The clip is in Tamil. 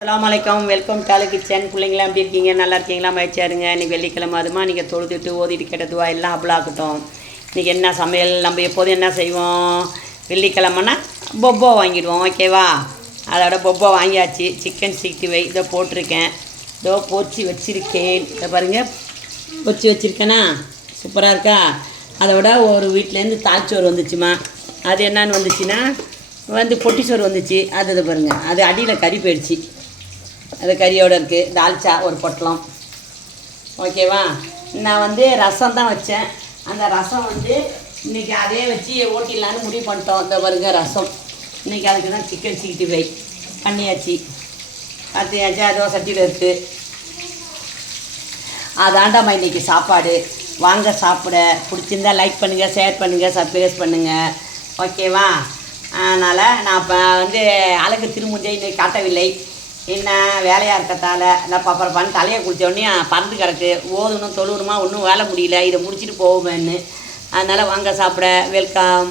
அஸ்ஸலாமு அலைக்கும் வெல்கம் டாலு கிச்சன். பிள்ளைங்களாம் எப்படி இருக்கீங்க? நல்லா இருக்கீங்களா? மகிழ்ச்சியாருங்க. இன்றைக்கி வெள்ளிக்கிழமை அதுமா நீங்கள் தொழுதுட்டு ஓதிட்டு கேட்டதுவா எல்லாம் அபலாகட்டும். இன்றைக்கி என்ன சமையல்? நம்ம எப்போதும் என்ன செய்வோம்? வெள்ளிக்கிழமைனா பொப்போ வாங்கிடுவோம். ஓகேவா? அதோட பொப்போ வாங்கியாச்சு. சிக்கன் 65 இதை போட்டிருக்கேன். இதோ பொரிச்சு வச்சுருக்கேன். இதை பாருங்கள், பொரிச்சு வச்சுருக்கேனா சூப்பராக இருக்கா? அதோட ஒரு வீட்டிலேருந்து தாய்ச்சோறு வந்துச்சுமா. அது என்னன்னு வந்துச்சுன்னா பொட்டிச்சோறு வந்துச்சு. அது இதை பாருங்கள், அது அடியில் கறி போயிடுச்சு. அது கறியோடு இருக்குது. தால்ச்சா ஒரு பொட்டலம். ஓகேவா? நான் ரசம் தான் வச்சேன். அந்த ரசம் இன்றைக்கி அதே வச்சு ஓட்டிடலான்னு முடிவு பண்ணிட்டோம். இந்த பாருங்க ரசம். இன்றைக்கி அதுக்கு தான் சிக்கன் 65 பண்ணியாச்சு. பார்த்தியாச்சு. அதுவும் சட்டியில் இருக்குது. அதாண்டாம்மா இன்றைக்கி சாப்பாடு. வாங்க சாப்பிட. பிடிச்சிருந்தா லைக் பண்ணுங்கள், ஷேர் பண்ணுங்கள், சப்ஸ்கிரைப் பண்ணுங்கள். ஓகேவா? அதனால் நான் இப்போ அழகு திருமுஞ்சை இன்றைக்கி காட்டவில்லை. என்ன வேலையாக இருக்கத்தால் நான் அப்புறம் தலையை குளித்தோடனே பறந்து கிடக்கு. ஓதணும் தொழுவணுமா, ஒன்றும் வேலை முடியல. இதை முடிச்சுட்டு போவோமேன்னு. அதனால் வாங்க சாப்பிட. வெல்கம்.